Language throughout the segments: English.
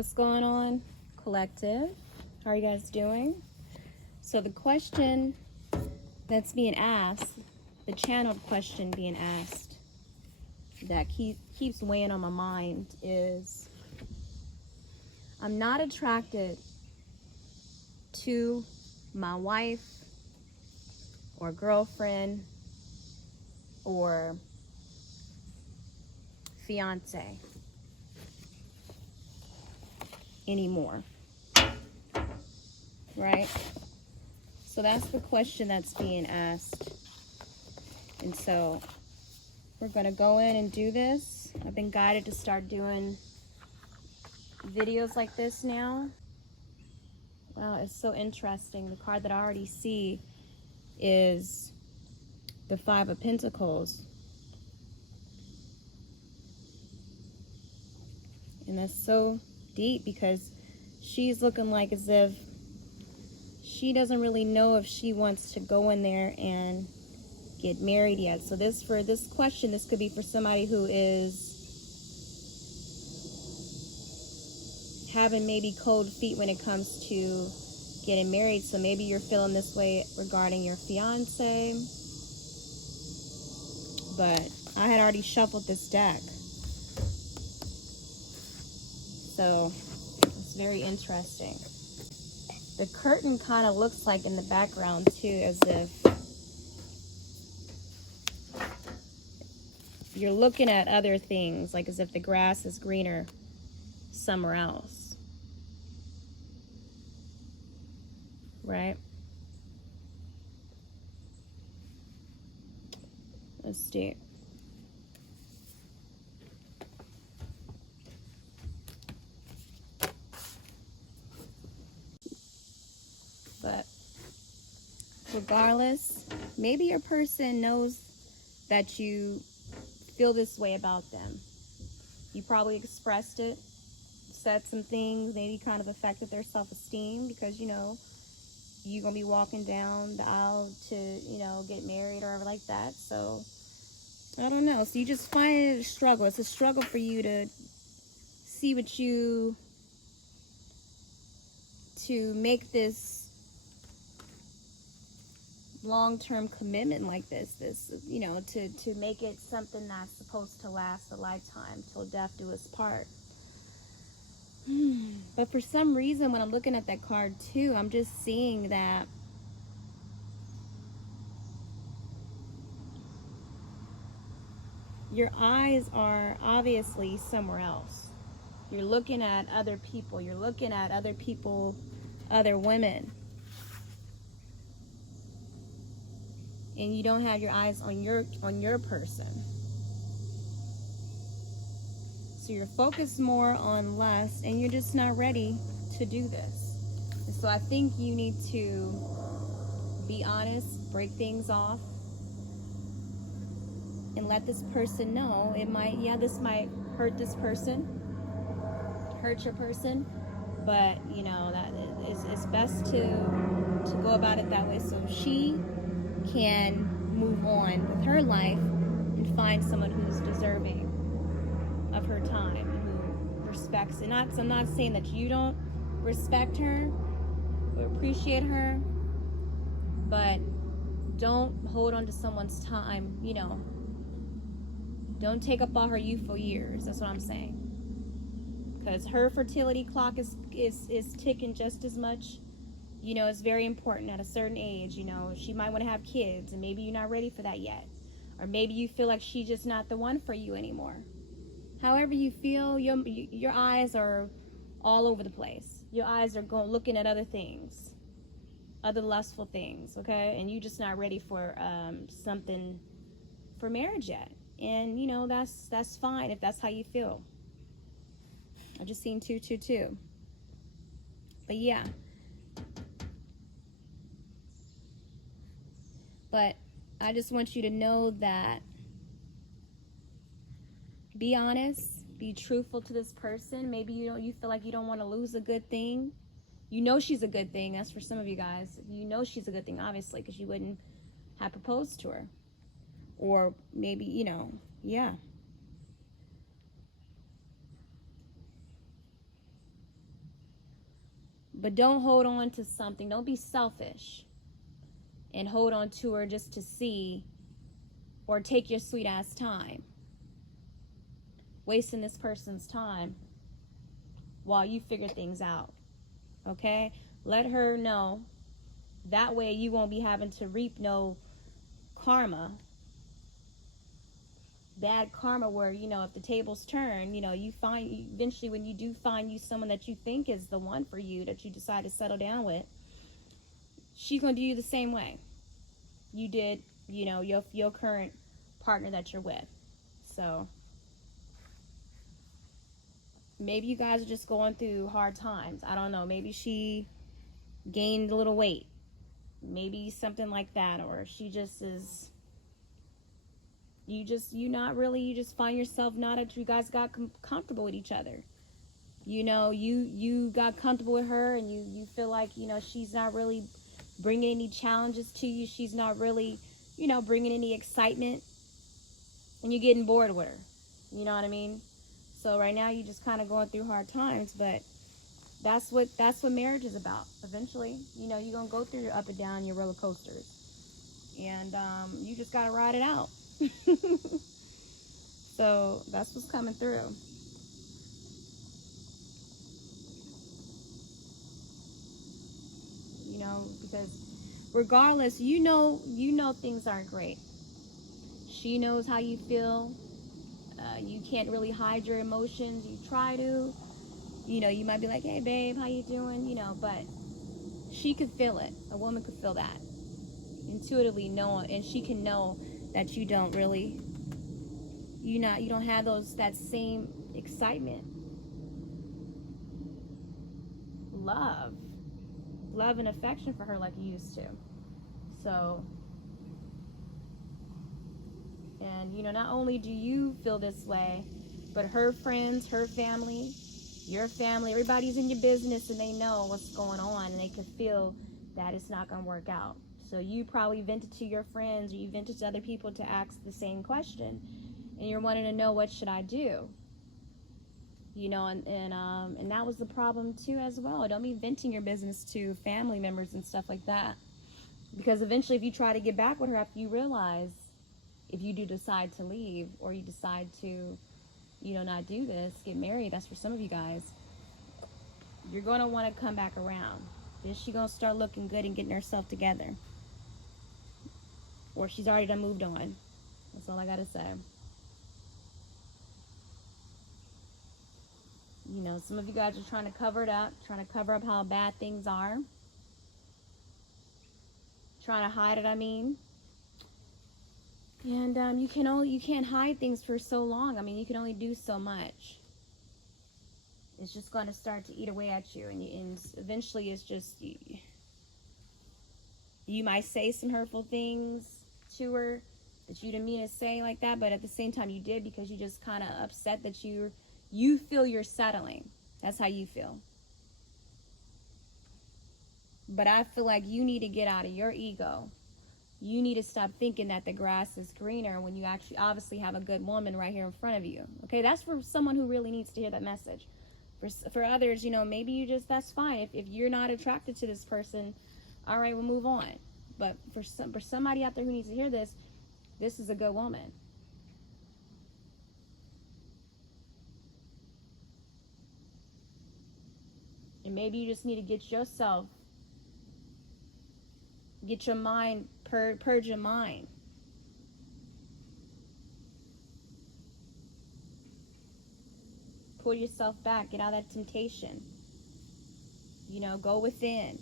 What's going on, collective? How are you guys doing? So the question that's being asked, the channeled question being asked that keeps weighing on my mind is, I'm not attracted to my wife or girlfriend or fiance anymore, right? So that's the question that's being asked. And so we're gonna go in and do this. I've been guided to start doing videos like this now. Wow, it's so interesting. The card that I already see is the Five of Pentacles. And that's so deep because she's looking like as if she doesn't really know if she wants to go in there and get married yet. So for this question, this could be for somebody who is having maybe cold feet when it comes to getting married. So maybe you're feeling this way regarding your fiance. But I had already shuffled this deck. So it's very interesting. The curtain kind of looks like in the background too, as if you're looking at other things, like as if the grass is greener somewhere else. Right? Let's see. But regardless, maybe your person knows that you feel this way about them. You probably expressed it, said some things, maybe kind of affected their self-esteem because, you know, you're going to be walking down the aisle to, you know, get married or whatever like that. So, I don't know. So you just find it a struggle. It's a struggle for you to see what you, to make this long-term commitment like this, you know, to make it something that's supposed to last a lifetime, till death do us part. But for some reason, when I'm looking at that card too, I'm just seeing that your eyes are obviously somewhere else. You're looking at other people. You're looking at other people, other women. And you don't have your eyes on your person. So you're focused more on lust, and you're just not ready to do this. And so I think you need to be honest, break things off, and let this person know it might, yeah, this might hurt this person, hurt your person, but you know that it's best to go about it that way so she can move on with her life and find someone who's deserving of her time and who respects it. So I'm not saying that you don't respect her or appreciate her, but don't hold on to someone's time, you know. Don't take up all her youthful years. That's what I'm saying. Because her fertility clock is ticking just as much. You know, it's very important at a certain age. You know, she might want to have kids, and maybe you're not ready for that yet. Or maybe you feel like she's just not the one for you anymore. However you feel, your eyes are all over the place. Your eyes are looking at other things, other lustful things, okay? And you're just not ready for something for marriage yet. And, you know, that's fine if that's how you feel. I've just seen 222. But yeah. But I just want you to know that be honest, be truthful to this person. Maybe you feel like you don't want to lose a good thing. You know she's a good thing. That's for some of you guys. You know she's a good thing, obviously, because you wouldn't have proposed to her. Or maybe, you know, yeah. But don't hold on to something. Don't be selfish and hold on to her just to see, or take your sweet ass time wasting this person's time while you figure things out. Okay? Let her know. That way you won't be having to reap no karma, bad karma, where, you know, if the tables turn, you know, you find eventually, when you do find you someone that you think is the one for you, that you decide to settle down with, she's going to do you the same way you did, you know, your current partner that you're with. So maybe you guys are just going through hard times. I don't know. Maybe she gained a little weight. Maybe something like that. Or she just is, you just find yourself not that you guys got comfortable with each other. You know, you got comfortable with her, and you feel like, you know, she's not really bringing any challenges to you. She's not really, you know, bringing any excitement, and you're getting bored with her. You know what I mean? So right now you're just kind of going through hard times, but that's what marriage is about. Eventually, you know, you're going to go through your up and down, your roller coasters, and you just got to ride it out. So that's what's coming through. You know, because regardless, you know things aren't great. She knows how you feel. You can't really hide your emotions. You try to. You know, you might be like, hey, babe, how you doing? You know, but she could feel it. A woman could feel that. Intuitively know, and she can know that you don't really, you don't have that same excitement, love and affection for her like you used to. So, and you know, not only do you feel this way, but her friends, her family, your family, everybody's in your business, and they know what's going on, and they can feel that it's not going to work out. So you probably vented to your friends, or you vented to other people to ask the same question, and you're wanting to know, what should I do? You know, and that was the problem too as well. Don't be venting your business to family members and stuff like that, because eventually, if you try to get back with her after you realize, if you do decide to leave, or you decide to, you know, not do this, get married, that's for some of you guys, you're going to want to come back around. Then she's going to start looking good and getting herself together. Or she's already done moved on. That's all I got to say. You know, some of you guys are trying to cover it up, trying to cover up how bad things are. Trying to hide it, I mean. And you can't hide things for so long. I mean, you can only do so much. It's just going to start to eat away at you, and eventually it's just, you might say some hurtful things to her that you didn't mean to say like that, but at the same time you did, because you just kind of upset that you feel you're settling. That's how you feel. But I feel like you need to get out of your ego. You need to stop thinking that the grass is greener when you actually obviously have a good woman right here in front of you. Okay, that's for someone who really needs to hear that message. For others, you know, maybe you just, that's fine. If you're not attracted to this person, all right, we'll move on. But for somebody out there who needs to hear this, this is a good woman. And maybe you just need to get your mind, purge your mind. Pull yourself back, get out of that temptation. You know, go within.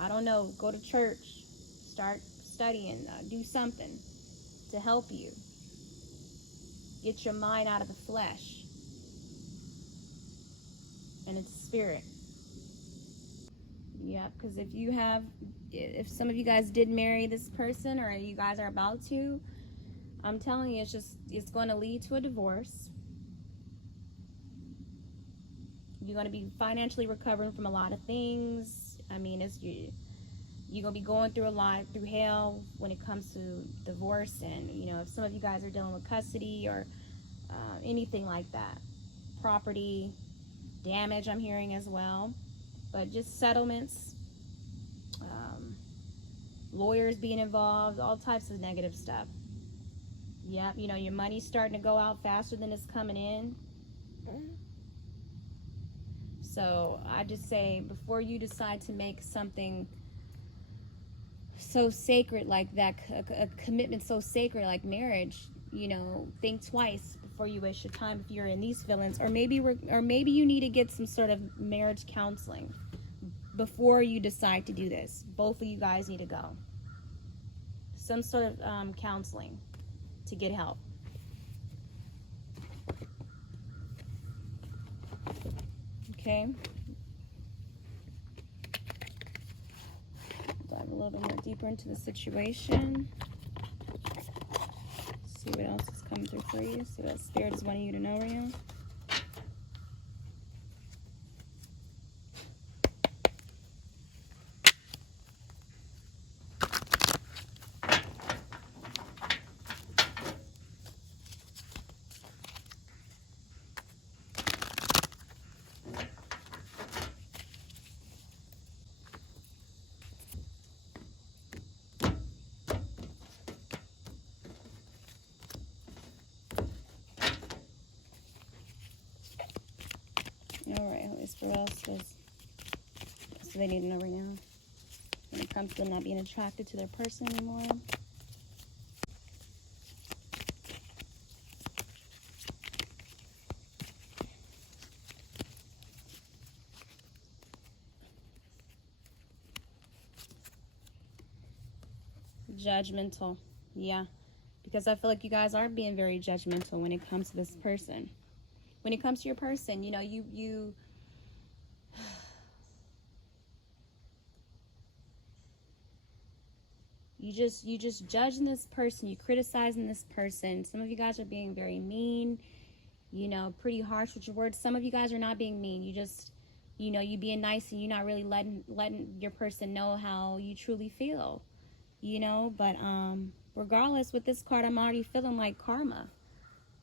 I don't know, go to church, start studying, do something to help you. Get your mind out of the flesh and its spirit. Yeah, because if some of you guys did marry this person, or you guys are about to, I'm telling you, it's going to lead to a divorce. You're going to be financially recovering from a lot of things. I mean, you're going to be going through a lot, through hell when it comes to divorce. And, you know, if some of you guys are dealing with custody or anything like that, property damage, I'm hearing as well. But just settlements, lawyers being involved, all types of negative stuff. Yep, you know, your money's starting to go out faster than it's coming in. So I just say, before you decide to make something so sacred like that, a commitment so sacred like marriage, you know, think twice before you waste your time if you're in these feelings. Or maybe you need to get some sort of marriage counseling before you decide to do this. Both of you guys need to go. Some sort of counseling to get help. Okay. Dive a little bit more deeper into the situation. See what else is coming through for you. See what Spirit is wanting you to know right now. Alright, Holy Spirit, what else so they need to know right now when it comes to them not being attracted to their person anymore. Judgmental. Yeah. Because I feel like you guys are being very judgmental when it comes to this person. When it comes to your person, you know, you just judging this person, you criticizing this person. Some of you guys are being very mean, you know, pretty harsh with your words. Some of you guys are not being mean. You just, you know, you being nice and you're not really letting your person know how you truly feel, you know. But regardless, with this card, I'm already feeling like karma.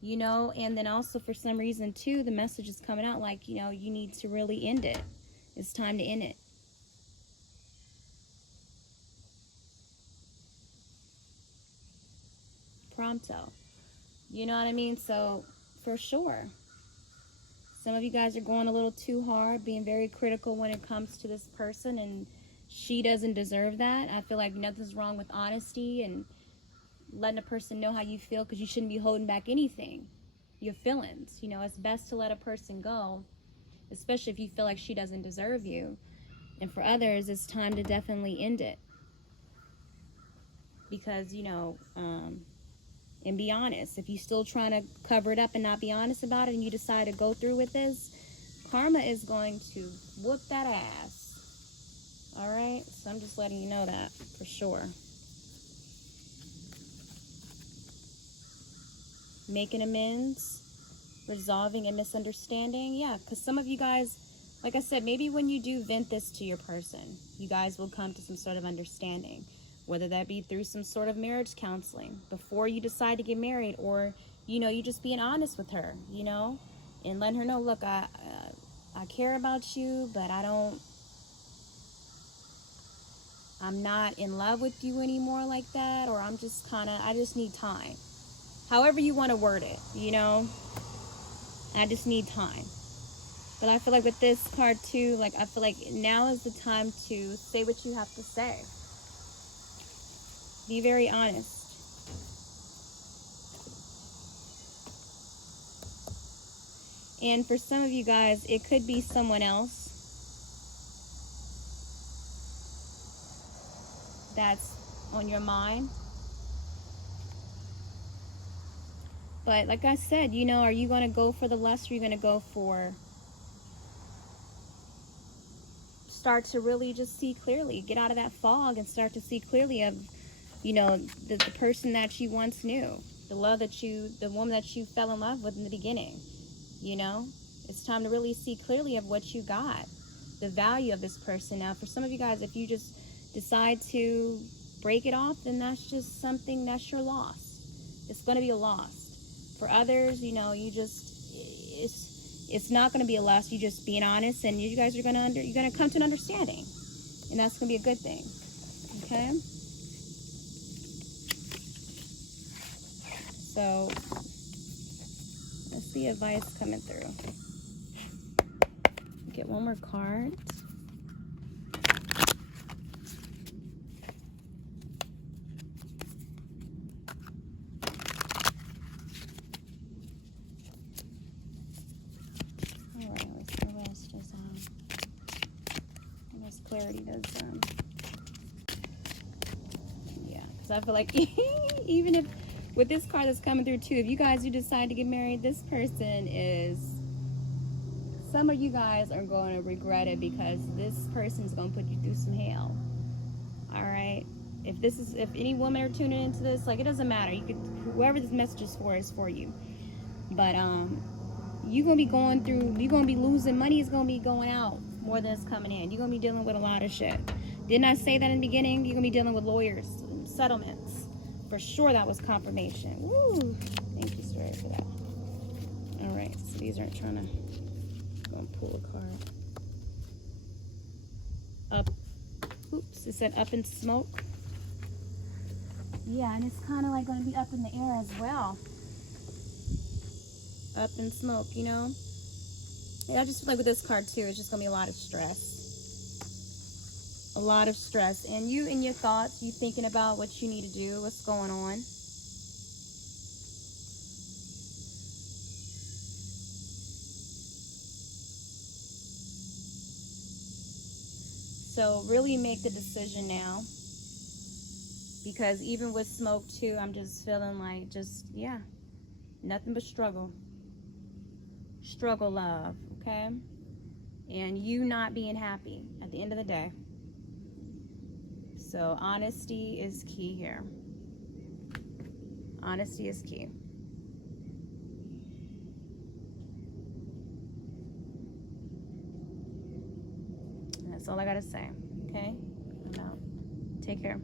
You know, and then also for some reason too, the message is coming out like, you know, you need to really end it. It's time to end it. Pronto. You know what I mean? So, for sure. Some of you guys are going a little too hard, being very critical when it comes to this person, and she doesn't deserve that. I feel like nothing's wrong with honesty and letting a person know how you feel, because you shouldn't be holding back anything. Your feelings, you know, it's best to let a person go, especially if you feel like she doesn't deserve you. And for others, it's time to definitely end it, because, you know, and be honest. If you're still trying to cover it up and not be honest about it, and you decide to go through with this, karma is going to whoop that ass. All right, so I'm just letting you know that for sure. Making amends, resolving a misunderstanding. Yeah, because some of you guys, like I said, maybe when you do vent this to your person, you guys will come to some sort of understanding, whether that be through some sort of marriage counseling before you decide to get married, or, you know, you just being honest with her, you know, and letting her know, look, I care about you, but I'm not in love with you anymore like that, or I just need time. However you want to word it, you know, I just need time. But I feel like with this card too, like, I feel like now is the time to say what you have to say. Be very honest. And for some of you guys, it could be someone else that's on your mind. But like I said, you know, are you going to go for the lust, or are you going to go for, start to really just see clearly, get out of that fog and start to see clearly of, you know, the person that you once knew, the woman that you fell in love with in the beginning. You know, it's time to really see clearly of what you got, the value of this person. Now, for some of you guys, if you just decide to break it off, then that's just something, that's your loss. It's going to be a loss. For others, you know, It's not going to be a loss. You just being honest, and you guys are going to you're going to come to an understanding, and that's going to be a good thing. Okay. So let's see advice coming through. Get one more card. Alright, let's see what else does I guess clarity does yeah, because I feel like even if with this card that's coming through too, if you guys do decide to get married, this person is, some of you guys are going to regret it, because this person is going to put you through some hell. All right. If any women are tuning into this, like, it doesn't matter. You could, whoever this message is for you. But you're gonna be going through. You're gonna be losing money. Is gonna be going out more than it's coming in. You're gonna be dealing with a lot of shit. Didn't I say that in the beginning? You're gonna be dealing with lawyers, settlements. For sure, that was confirmation. Woo! Thank you, Spirit, for that. All right. So these aren't trying to. Gonna pull a card. Up. Oops, it said up in smoke. Yeah, and it's kind of like going to be up in the air as well. Up in smoke, you know? Yeah, I just feel like with this card too, it's just going to be a lot of stress. A lot of stress. And you in your thoughts, you thinking about what you need to do, what's going on. So really make the decision now, because even with smoke too, I'm just feeling like yeah, nothing but struggle love, okay? And you not being happy at the end of the day. So honesty is key here. Honesty is key. That's all I gotta say. Okay? I'm out. Take care.